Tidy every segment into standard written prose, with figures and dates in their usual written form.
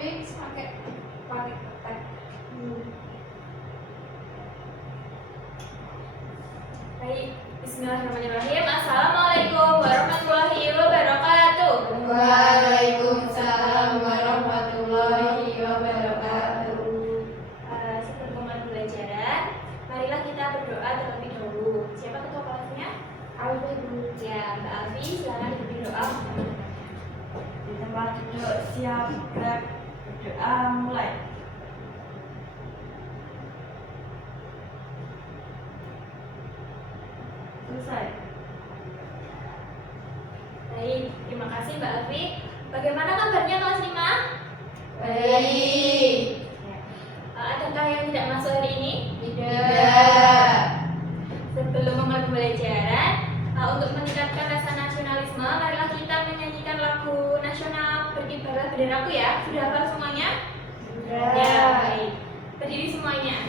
fix pakai tag. Baik, bismillahirrahmanirrahim. Assalamualaikum warahmatullahi wabarakatuh. Waalaikumsalam warahmatullahi wabarakatuh. Sebelum memulai pembelajaran, marilah kita berdoa terlebih dahulu. Siapa ketua kelasnya? Alfi. Ya, Mbak Alfi, silakan dipimpin doa. Di tempat duduk siap gerak, berdoa mulai. Selesai. Baik, terima kasih Mbak Alfi. Bagaimana kabarnya kelas 5? Baik. Adakah yang tidak masuk hari ini? Tidak. Sebelum memulai pembelajaran, untuk meningkatkan rasa nasionalisme, marilah kita menyanyikan lagu nasional Berkibarlah Benderaku ya. Sudah hafal semuanya? Sudah. Ya, baik. Berdiri semuanya.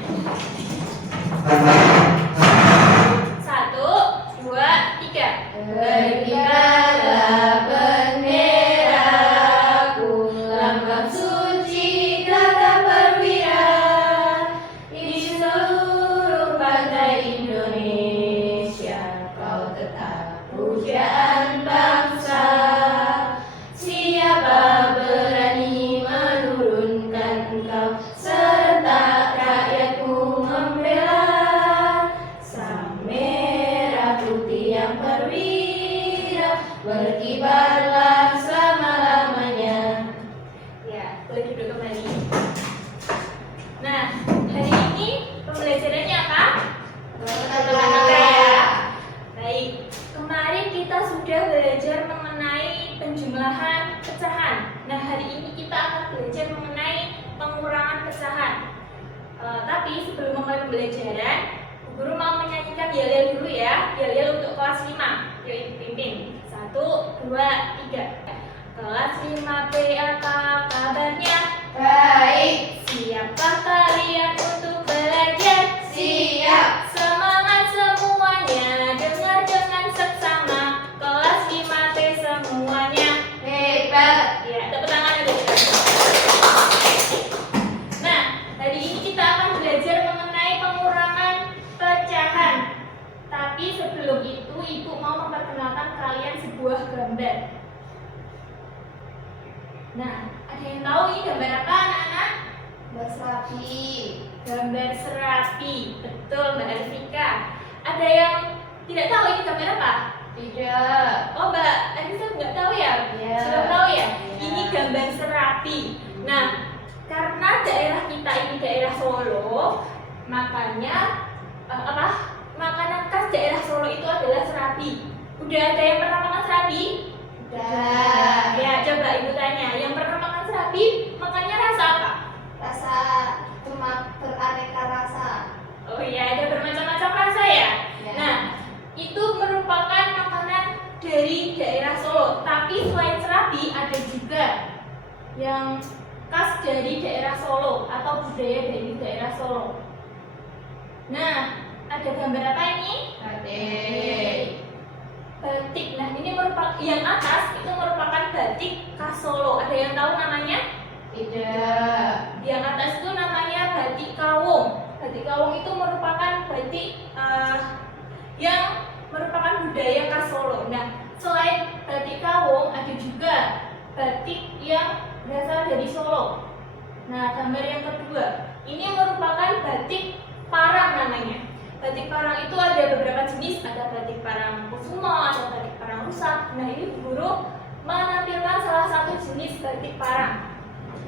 1, 2, 3. Berkibarlah benderaku, lambang suci gagah perwira di seluruh pantai Indonesia. Kau tetap pujaan bangsa. Siapa berani menurunkan engkau, serta rakyatku membela sang merah putih yang perwira, berkibarlah selama-lamanya. Ya, boleh duduk kembali. Nah, hari ini pembelajarannya apa? Matematika ya. Baik, kemarin kita sudah belajar mengenai penjumlahan pecahan. Nah, hari ini kita akan belajar mengenai pengurangan pecahan. Tapi sebelum memulai pembelajaran, Bu Guru mau menyanyikan yel-yel dulu ya. Yel-yel untuk kelas 5. Yuk, Ibu pimpin. 1, 2, 3. Kelas 5B, apa kabarnya? Baik. Siapkah kalian untuk belajar? Siap. Semangat semuanya, dengar dengan seksama. Kelas 5B semuanya. Hebat. Ya, tepuk tangan untuk kita. Nah, hari ini kita akan belajar mengenai pengurangan pecahan. Tapi sebelum itu, Ibu mau memperkenalkan kalian sebuah gambar. Nah, ada yang tahu ini gambar apa, anak-anak? Berserapi. Gambar serapi. Betul, Mbak Elvika. Ada yang tidak tahu ini gambar apa? Tidak. Oh, Mbak Elvika nggak tahu ya? Iya. Sudah tahu ya? Iya. Ini gambar serapi. Nah, karena daerah kita ini daerah Solo, makanya makanan khas daerah Solo itu adalah serapi. Udah ada yang pernah makan serapi? Udah. Ya, coba Ibu tanya. Yang pernah makan serapi, makannya rasa apa? Rasa cuma beraneka rasa. Oh iya, ada bermacam-macam rasa ya? Ya. Nah, itu merupakan makanan dari daerah Solo. Tapi selain serapi, ada juga yang khas dari daerah Solo atau budaya dari daerah Solo. Nah, ada gambar apa ini? Batik. Batik. Nah, ini merupakan yang atas itu merupakan batik khas Solo. Ada yang tahu namanya? Tidak. Yang atas itu namanya batik kawung. Batik kawung itu merupakan batik yang merupakan budaya khas Solo. Nah, selain batik kawung, ada juga batik yang berasal dari Solo. Nah, gambar yang kedua, ini merupakan batik parang namanya. Batik parang itu ada beberapa jenis, ada batik parang Kusumo, ada batik parang rusak. Nah, ini Bu Guru menampilkan salah satu jenis batik parang.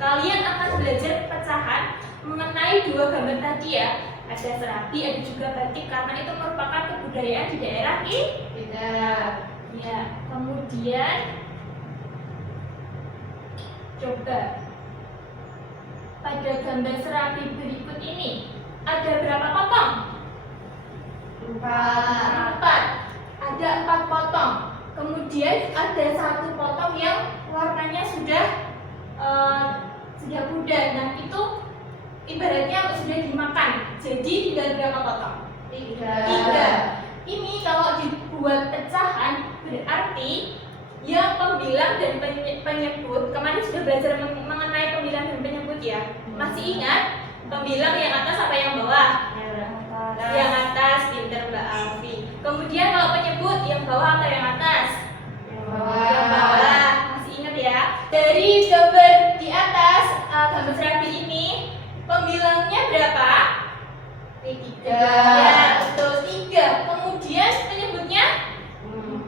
Kalian akan belajar pecahan mengenai dua gambar tadi ya. Ada serapi, ada juga batik karena itu merupakan kebudayaan di daerah ini. Tidak. Ya, kemudian coba pada gambar serapi berikut ini ada berapa potong? 4. 4. Ada 4 potong. Kemudian ada 1 potong yang warnanya sudah pudar. Nah, itu ibaratnya sudah dimakan. Jadi tinggal berapa potong? 3. Ini kalau dibuat pecahan berarti yang pembilang dan penyebut, kemarin sudah belajar mengenai pembilang dan ya. Masih ingat pembilang yang atas apa yang bawah? Yang atas, pinter Mbak Alfi. Kemudian kalau penyebut yang bawah atau yang atas? Yang bawah. Masih ingat ya? Dari gambar di atas, gambar serabi ini, pembilangnya berapa? 3. Ya, betul 3. Kemudian penyebutnya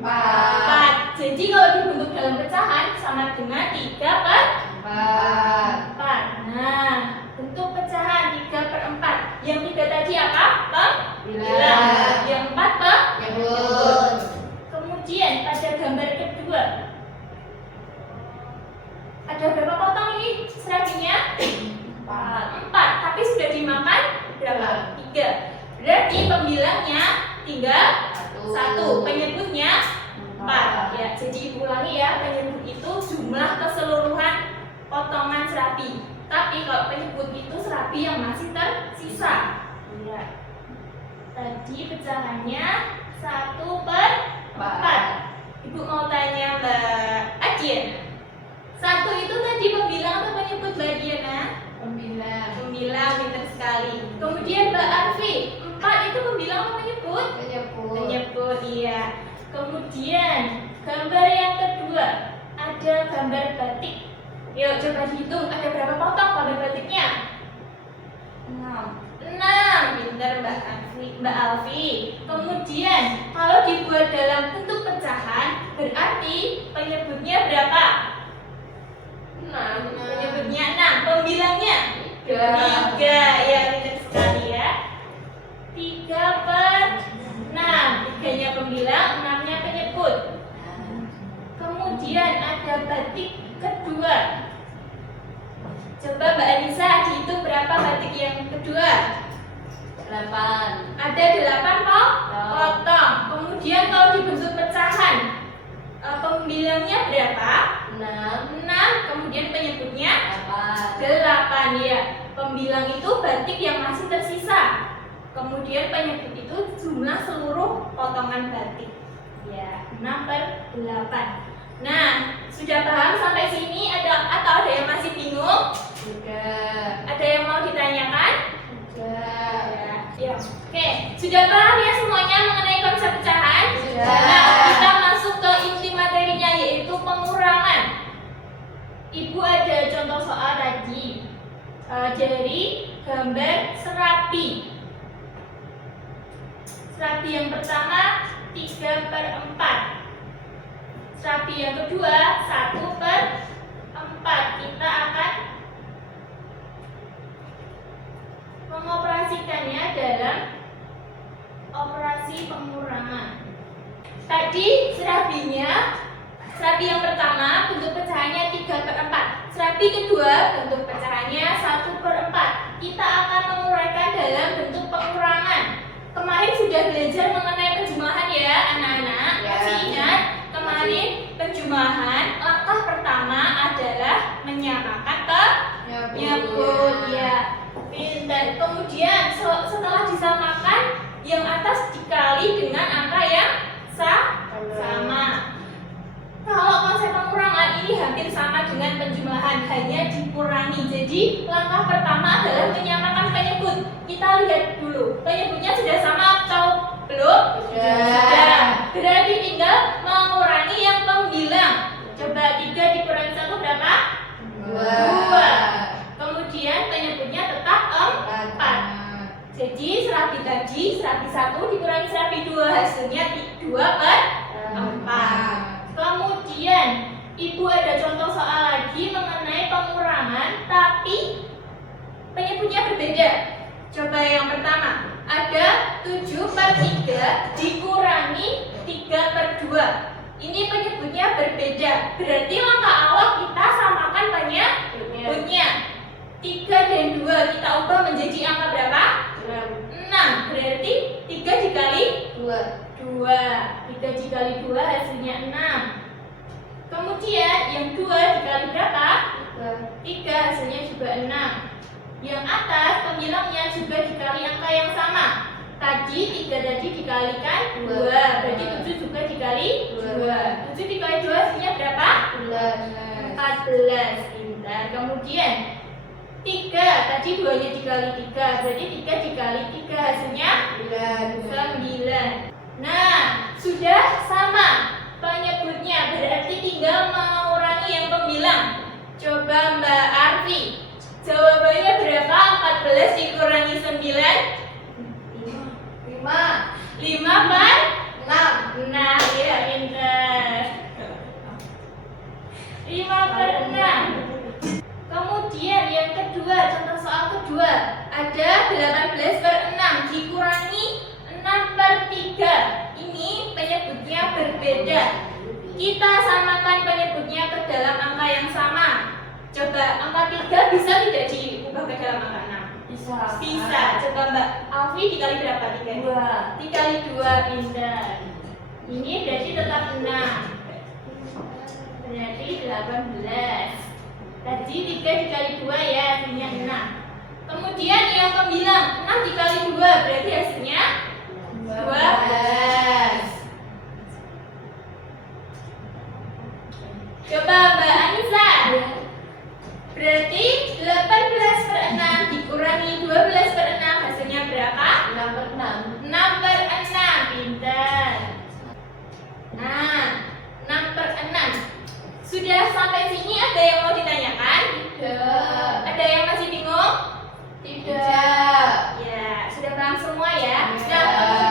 4. Jadi kalau dibentuk dalam pecahan sama dengan 3/4. Nah, bentuk pecahan 3/4. Yang 3 tadi apa? Pembilang. Yang 4 Penyebut. Kemudian pada gambar kedua, ada berapa potong ini serabinya? 4. Tapi sudah dimakan berapa? 3. Berarti pembilangnya tinggal 1. Penyebutnya 4. Ya, jadi ulangi ya, penyebut itu jumlah keseluruhan potongan serabi. Tapi kalau penyebut itu serabi yang masih tersisa. Ya. Tadi pecahannya 1/4. Ibu mau tanya Mbak Ajien. 1 itu tadi pembilang atau penyebut Mbak Diana? Pembilang. Pembilang, pintar sekali. Kemudian Mbak Arfi, 4 itu pembilang atau penyebut? Penyebut. Penyebut, iya. Kemudian gambar yang kedua, ada gambar batik. Yuk coba dihitung, ada berapa potong gambar batiknya? 6. Pintar Mbak Alfi. Kemudian kalau dibuat dalam bentuk pecahan, berarti penyebutnya berapa? 6. Penyebutnya 6. Pembilangnya 3. 3. Ya, pintar sekali ya. 3/6. 3-nya pembilang, 6-nya penyebut. Kemudian ada batik kedua. Coba Mbak Anissa dihitung berapa batik yang kedua? 8. Ada 8 potong. Kemudian kalau dibentuk pecahan, pembilangnya berapa? 6. Kemudian penyebutnya 8 ya. Pembilang itu batik yang masih tersisa. Kemudian penyebut itu jumlah seluruh potongan batik. Ya, 6/8. Nah, sudah paham sampai sini atau ada yang masih bingung? Sudah. Ada yang mau ditanyakan? Sudah. Ya. Oke, sudah paham ya semuanya mengenai konsep pecahan? Sudah. Nah, kita masuk ke inti materinya yaitu pengurangan. Ibu ada contoh soal tadi dari gambar serabi. Serabi yang pertama 3/4. Serabi yang kedua 1/4. Kita akan mengoperasikannya dalam operasi pengurangan. Tadi serabi yang pertama bentuk pecahannya 3/4. Serabi kedua bentuk pecahannya 1/4. Kita akan menguraikan dalam bentuk pengurangan. Kemarin sudah belajar mengenai penjumlahan ya anak-anak. Ya. Masih ingat? Kemarin penjumlahan langkah pertama adalah menyamakan penyebut ya. Pintar. Kemudian setelah disamakan, yang atas dikali dengan angka yang sama. Kalau konsep pengurangan ini hampir sama dengan penjumlahan, hanya dikurangi. Jadi langkah pertama adalah menyamakan penyebut. Kita lihat dulu, penyebutnya sudah sama atau belum? Sudah. Berarti tinggal mengurangi yang pembilang. Coba 3 dikurangi 1 berapa? 2. Kemudian penyebutnya tetap 4. Jadi serabi tadi, serabi 1 dikurangi serabi 2, hasilnya 2/4. Kemudian ibu ada contoh soal lagi mengenai pengurangan, tapi penyebutnya berbeda. Coba yang pertama, ada 7/3 dikurangi 3/2. Ini penyebutnya berbeda. Berarti langkah awal kita samakan penyebutnya. 3 dan 2 kita ubah menjadi angka berapa? 6. Berarti 3 dikali 2. 3 dikali 2 hasilnya 6. Kemudian yang 2 dikali berapa? 3 hasilnya juga 6. Yang atas pembilangnya juga dikali angka yang sama. Tadi 3 tadi dikalikan 2. Berarti 7 juga dikali 2. 7 dikali 2 hasilnya berapa? 14. Pintar. Kemudian 3 Tadi 2-nya dikali 3, berarti 3 dikali 3 hasilnya 9. Nah, sudah sama penyebutnya, berarti tinggal mengurangi yang pembilang. Coba Mbak Arfi, jawabannya berapa? 14 dikurangi 9? 5 per 6. Nah, ya pintar. 5 per 6. Kemudian yang kedua, contoh soal kedua, ada 18 per 6 dikurangi 6 per 3. Ini penyebutnya berbeda. Kita samakan penyebutnya ke dalam angka yang sama. Coba angka 3 bisa tidak diubah ke dalam angka 6? Bisa. Coba Mbak Alfi dikali berapa? 3? 2. Dikali 2, pintar. Ini berarti tetap 6. Berarti 18. Tadi 3 dikali 2 ya, hasilnya 6. Kemudian yang pembilang 6 dikali 2 berarti hasilnya 12. Coba Mbak Anissa, berarti 18 per 6 dikurangi 12 per 6 hasilnya berapa? 6 per 6, pintar. Nah, 6 per 6. Sudah sampai sini ada yang mau ditanyakan? Ada yang masih bingung? Ya, sudah paham semua ya? Nah,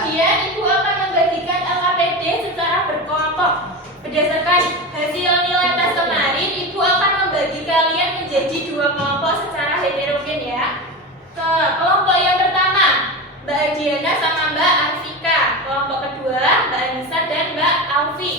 kemudian Ibu akan membagikan LKPD secara berkelompok. Berdasarkan hasil nilai tes kemarin, Ibu akan membagi kalian menjadi 2 kelompok secara heterogen ya. Ke kelompok yang pertama, Mbak Adiana sama Mbak Arfika. Kelompok kedua, Mbak Anissa dan Mbak Alfi.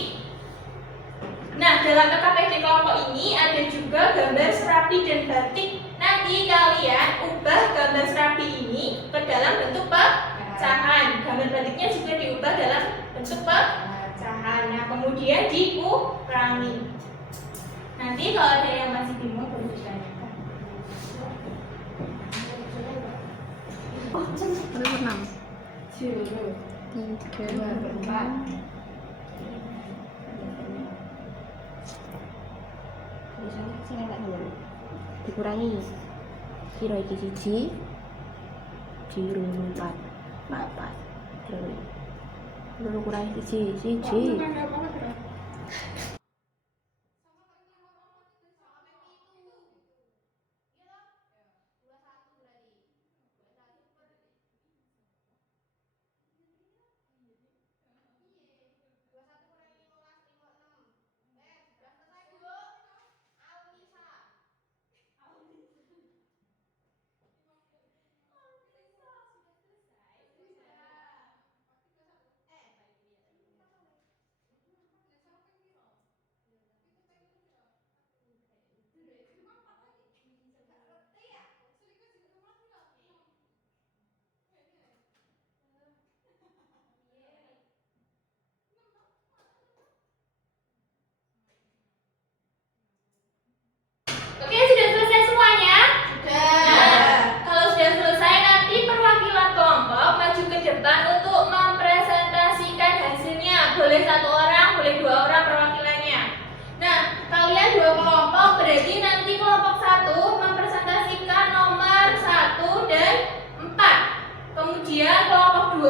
Nah, dalam LKPD kelompok ini ada juga gambar serabi dan batik. Nanti kalian ubah gambar serabi ini ke dalam bentuk pecahan. Gambar batiknya juga diubah dalam bentuk pecahan. Nah, kemudian dikurangi. Nanti kalau ada yang masih bingung boleh ditanyakan. Berapa 6? 3, 4. Dikurangi kira iki 1 jiro 4 terus lu kurangi 1 Oke, sudah selesai semuanya? Nah, kalau sudah selesai nanti perwakilan kelompok maju ke depan untuk mempresentasikan hasilnya. Boleh 1 orang, boleh 2 orang perwakilannya. Nah, kalian 2 kelompok, berarti nanti kelompok 1 mempresentasikan nomor 1 dan 4. Kemudian kelompok 2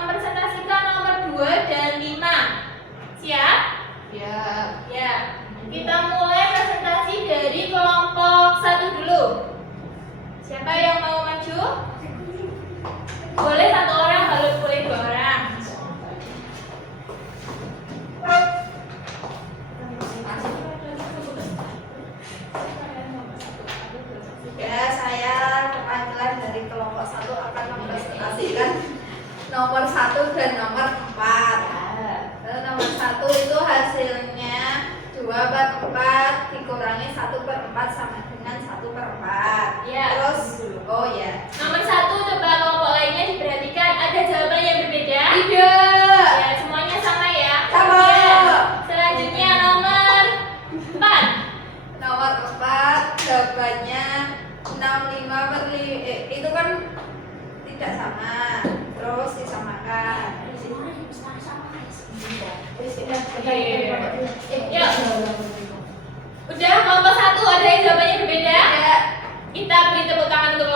mempresentasikan nomor 2 dan 5. Siap? Ya. Kita mulai presentasi dari kelompok 1 dulu. Siapa yang mau maju? Boleh 1 orang, boleh 2 orang. Ya, saya perwakilan dari kelompok 1 akan mempresentasikan nomor 1 dan nomor 4. Nomor 1 itu hasilnya 2 per 4 dikurangi 1 per 4 sama dengan 1 per 4. Ya. Terus, oh ya. Nomor 1 coba kelompok lainnya diperhatikan, ada jawaban yang berbeda? Tidak. Ya, semuanya sama ya. Sama. Kemudian, selanjutnya nomor 4. Nomor 4 jawabannya 65 per 5. Itu kan tidak sama. Terus disamakan. Yuk. Udah kelompok 1 ada yang jawabannya berbeda? Ya. Kita beri tepuk tangan untuk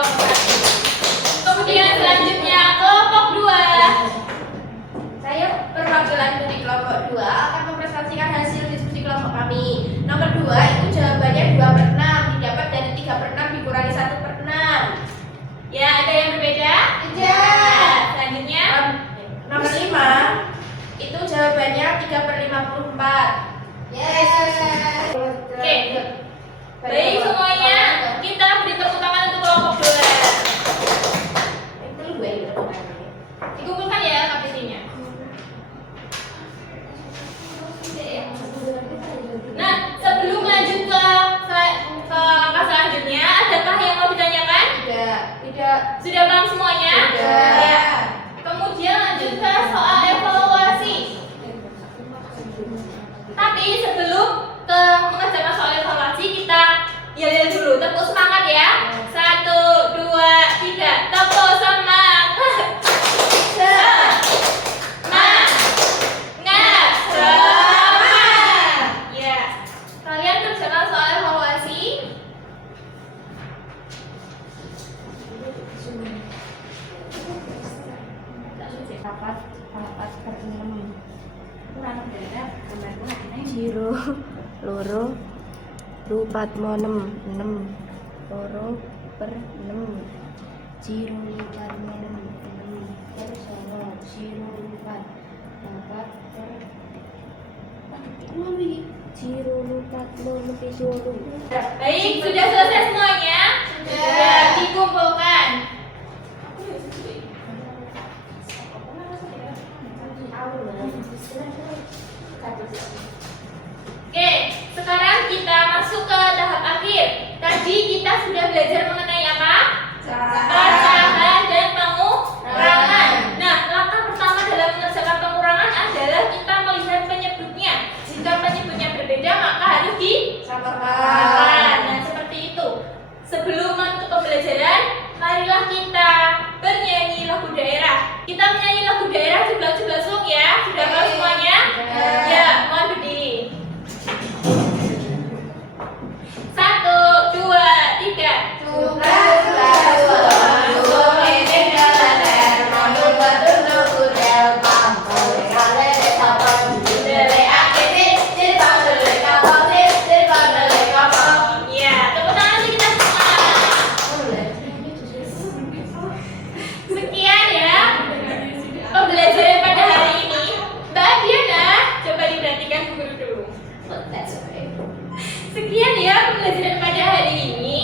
rupat monem 6 loro per 6 jiro lupat monem 6 per 9 jiro lupat 4 per jiro lupat monem 7. Baik, sudah selesai semuanya? Sudah dikumpulkan. Oke, sekarang kita masuk ke tahap akhir. Tadi kita sudah belajar mengenai apa? Pecahan dan pengurangan. Nah, langkah pertama dalam mengerjakan pengurangan adalah kita melihat penyebutnya. Jika penyebutnya berbeda, maka harus disamakan. Nah, seperti itu. Sebelum masuk ke pembelajaran, marilah kita bernyanyi lagu daerah. Kita menyanyi lagu daerah sebelah-sebelah ya. Sudah tahu semuanya? Ya, mohon berdiri. 1, 2, 3. Ya, tepuk tangan untuk kita semua. Sekian ya pembelajaran pada hari ini. Mbak Diana, coba diperhatikan guru dulu. Sekian ya pembelajaran pada hari ini.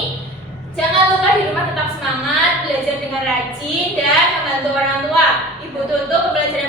Jangan lupa di rumah tetap semangat, belajar dengan rajin dan membantu orang tua. Ibu tuntut pembelajaran